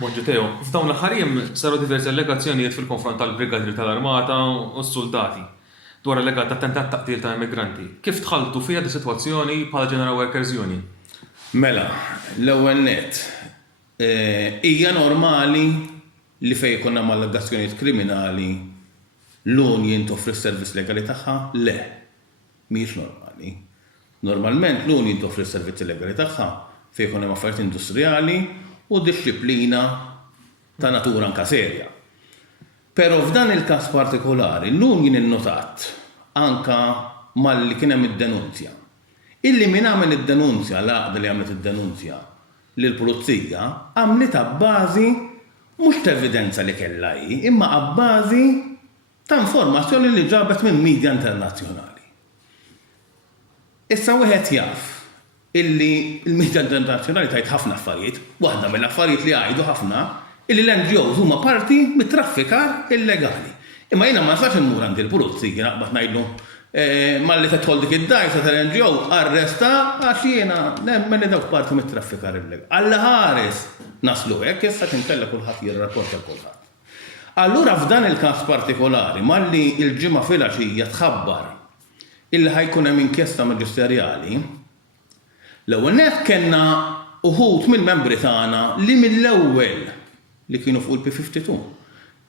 Bonġu Teo, f'dawn l-aħħar jiem saru diversi allegazzjonijiet fil-konfront tal-Brigadri tal-Armata u s-soldati dwar allegat ta' tentat taqtil ta' immigranti. Kif tħalltu fiha di sitwazzjoni bħala General Workers Union? Mela, l-ewwel nett, hija normali li fejn jkun hemm allegazzjonijiet kriminali l-Union toffri s-servizz legali tagħha? Le, mhijiex normali. Normalment l-Union toffri s-servizzi legali tagħha fejn jkun hemm affarijiet industrijali u disċiplina ta' natura anka serja. Però f'dan il-każ partikolari l-Union innotat anka malli kien hemm id-denunzja. Illi min għamel id-denunzja, l-għaqda li għamlet id-denunzja lill-pulizija għamlitha bbażi mhux ta' evidenza li kellha hi, imma bbażi ta' informazzjoni li ġabet minn midja internazzjonali. Issa wieħed jaf illi l-medja internazzjonali tajt ħafna affarijiet, waħda mill-affarijiet li għajdu ħafna, illi l-NGOs huma parti mit-traffikar illegali. Imma jiena ma nistax immur għandi l-pulizija naqbad ngħidlu malli tidħol dik id-dajsa tal-NGO arresta għax jiena nemmen li dawk parti mit-traffikar illegali. Alla ħares naslu hekk issa tinkella kulħadd jirrapporta kulħadd. Allura f'dan il-każ partikolari malli l-ġimgħa filgħaxija tħabbar illi ħajkun hemm inkjesta maġisterjali. L-ewwel nett kellna uħud mill-membri tagħna li mill-ewwel li kienu fuq il-P52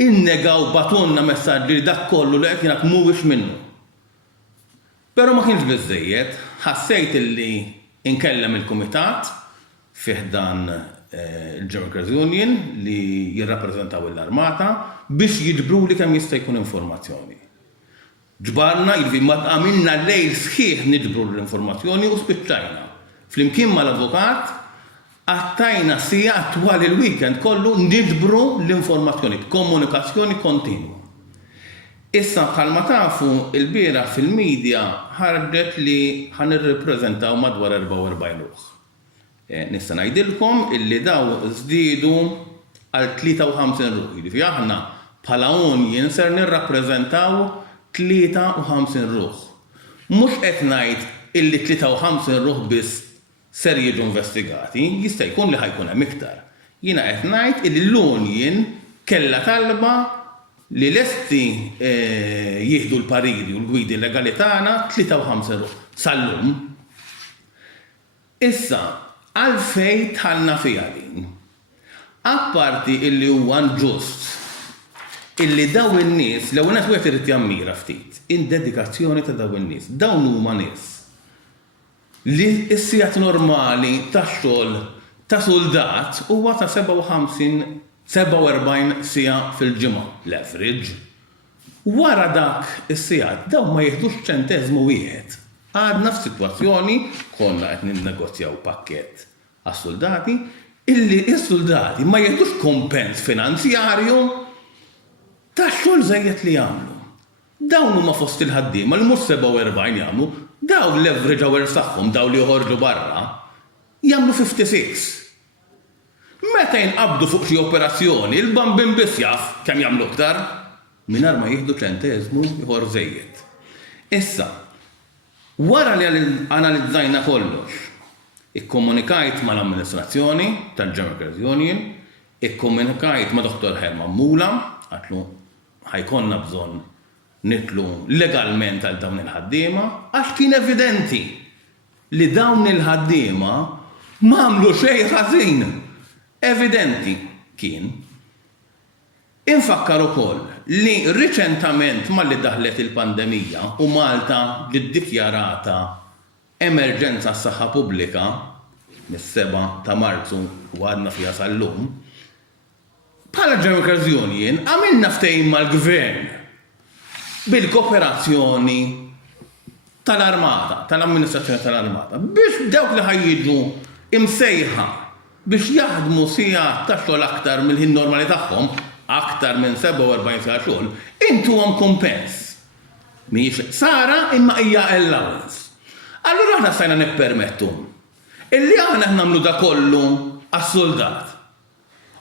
innegaw batunna messaġġi li dak kollu li qed jingħad mhuwiex minnu. Però ma kienx biżżejjed, ħassejt illi inkellem il-kumitat fih dan il-General Workers Union li jirrappreżentaw l-Armata biex jiġbru li kemm jista' jkun informazzjoni. Ġbarna ma għamilna lejl sħiħ niġbru l-informazzjoni u spiċċajna. Flimkien mal-avukat, għattajna sija attwal il-weekend kollu nidbru l-informazzjoni, b'komunikazzjoni kontinua. Issa bħalma tafu il-bira fil-medja ħarġet li ħan irrepreżentaw madwar 44 ruħ. Nista' ngħidilkom illi daw żdiedu għal 53 ruħ. Jiġifieri aħna bħala Union ser nirrappreżentaw 53 ruħ. Mhux qed ngħid illi 53 ruħ biss ser jiġu investigati, jista' jkun li ħajkun hemm iktar. Jiena qed ngħid illi l-Union kellha talba li lesti jieħdu l-pariri u l-gwidi legali tagħna 53 ruħ sal-lum. Issa, għalfejn tħallna fiha din. Apparti illi huwa ġust illi daw in-nies l-ewwel qed wieħed irid jammira ftit in-dedikazzjoni ta' daw in-nies. Dawn huma nies li s-sijat normali ta' xogħol ta' soldat huwa ta' 47 sija fil-ġimgħa l-average. Wara dak is-sijat daw ma jieħdux ċenteżmu wieħed. Għadna f'sitwazzjoni konna qed ninnegozjaw pakkett għas-soldati illi s-soldati ma jieħdux kompens finanzjarju ta' xogħol żejjed li jagħmlu. Dawn huma fost il-ħaddiema li mhux 47 jagħmlu. Daw l-average hours tagħhom daw li joħorġu barra jagħmlu 56. Meta jinqabdu fuq xi operazzjoni, il-bambin biss jaf kemm jagħmlu aktar mingħajr ma jieħdu ċenteżmu ieħor żejjed. Issa, wara li analizzajna kollox, ikkomunikajt mal-amministrazzjoni tal-General Workers Union, ikkomunikajt ma' Dr. Herman Mula, għatlu ħajkonna bżonn nitlu legalment għal dawn il-ħaddiema, għax kien evidenti li dawn il-ħaddiema ma għamlu xejn ħażin. Evidenti kien. Infakkar ukoll li riċentament malli daħlet il-pandemija u Malta li ddikjarata emerġenza s-saħħa pubblika mis-7 ta' Marzu u għadna fiha sal-lum, bħala General Workers Union għamilna ftehim mal-gvern bil-kooperazzjoni tal-Armata, tal-Amministrazzjoni tal-Armata, biex dawk li ħajjiġu imsejħa biex jaħdmu sija ta' xogħol aktar mill-ħin normali tagħhom, aktar minn 47 sija xogħol, intuhom kompens. Mhijiex sara imma hija allowance. Allura aħna stajna nippermettu illi aħna nagħmlu da kollu għas-soldat.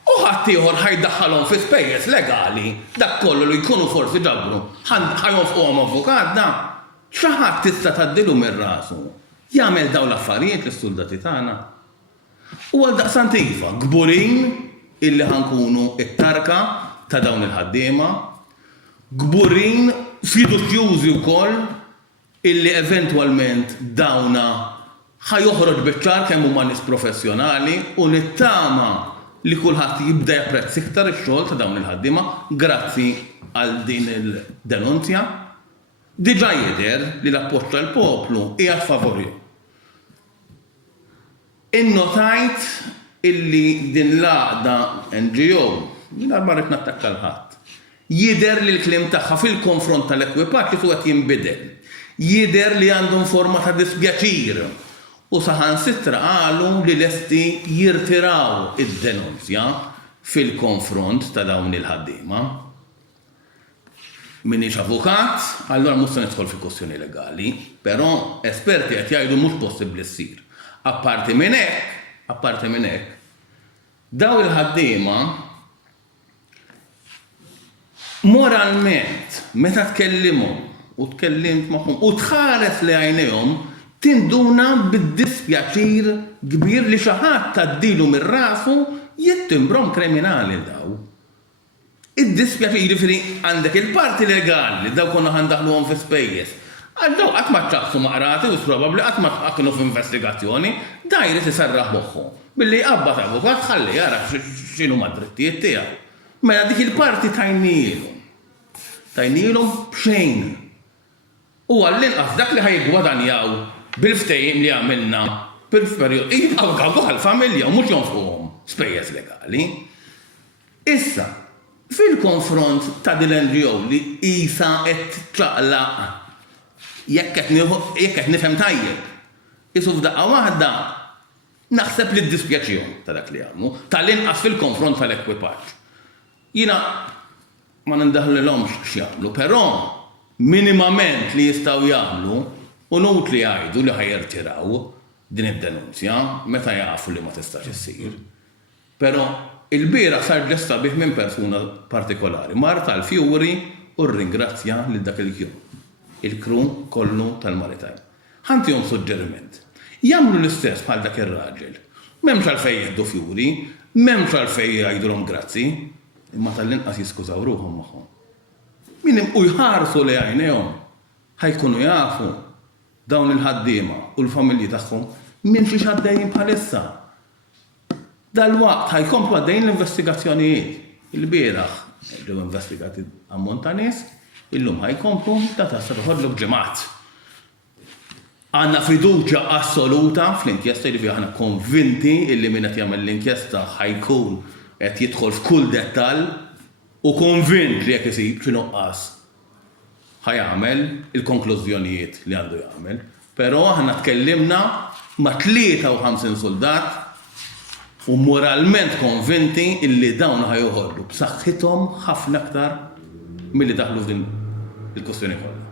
U ħadd ieħor ħajdaħħalhom fi spejjeż legali dak kollu li jkunu forsi ġabru ħajwafquhom avukat da xi ħadd tista' tgħaddilu mir-rasu jagħmel dawn l-affarijiet lis-soldati tagħna. U għal daqsantifa, gburin illi ħankunu it-tarka ta' dawn il-ħaddiema, gburin fiduċjużi wkoll illi eventwalment dawna ħajoħroġ biċ-ċar kemm huma nies professjonali u nittama li kulħadd jibda japprezz iktar ix-xogħol ta' dawn il-ħaddiema grazzi għal din il-denunzja. Diġà jidher li l-appoġġ tal-poplu hija favorju. Innotajt illi din l-għaqda NGO, jina marret nattakka l-ħadd, jidher li l-klim tagħha fil-konfront tal-ekwipaġġ li qed jinbidel. Jidher li għandhom forma ta' dispjaċir u saħansitra qalu li lesti jirtiraw id-denunzja fil-konfront ta' dawn il-ħaddiema. Minix avukat, allora mhux se nidħol fi kwestjoni legali, però esperti qed jgħidu mhux possibbli ssir. Apparti minn hekk, daw il-ħaddiema moralment meta tkellimhom u tkellimt magħhom u tħares li għajnejhom tinduna bid-dispjaċir kbir li xi ħadd tgħaddilu mir-rasu jittimbrom kriminali daw. Id-dispjaċir jiġifieri għandek il-parti legali daw konna ħandaħluhom fi spejjeż. Għaddaw qatt ma ċaqsu maqrati u probabbli qatt ma kienu f'investigazzjoni, dajri tisarraħ moħħhom. Billi qabbad avukat ħalli jara x'inhu mad-drittijiet tiegħu. Mela dik il-parti tajnielhom b'xejn. U għall-inqas dak li ħajgwadanjaw bil-ftehim li għamilna bil-perjod jibqgħu għabu għall-familja u mhux jonfquhom spejjeż legali. Issa, fil-konfront ta' din l-NGO li qisha qed ċaqlaq jekk qed nifhem tajjeb, isu f'daqqa waħda naħseb li d-dispjaċihom ta' dak li għamlu, tal-inqas fil-konfront tal-ekwipaġġ. Jiena ma nindaħlilhomx x'jagħmlu, però minimament li jistgħu jagħmlu u nutli jgħidu li ħajjertiraw din id-denunzja meta jafu li ma tistax issir. Però il-bieraħ sar ġesta bih minn persuna partikolari, mar tal-Fjuri u rringrazzja lil dak il-kjum. Il-kru kollu tal-Maritime. Ħantihom suġġeriment. Jagħmlu l-istess bħal dak ir-raġel. M'hemmx għalfejn jieħdu Fjuri, m'hemmx għalfejn jgħidulhom grazzi, imma tal-inqas jiskużaw ruħhom magħhom. Min u jħarsu li għajnejhom ħajkunu jafu dawn il-ħaddiema u l-familji tagħhom minn xi għaddejjin bħalissa. Dal-waqt ħajkomplu għaddejjin l-investigazzjonijiet. Il-bieraħ ġew investigati ammont ta' nies, illum ħajkomplu ta' sarħodlu b'ġimgħat. Għandna fiduċja assoluta fl-inkjesta li aħna konvinti illi min qed jagħmel l-inkjesta ħajkun qed jidħol f'kull dettall u konvint li jekk isib xi nuqqas ħajamel il-konklużjonijiet li għandu jagħmel. Però aħna tkellimna ma' 53 soldat u moralment konvinti illi dawn ħajoħorġu b'saħħithom ħafna aktar milli daħlu f'din il-kwestjoni kollha.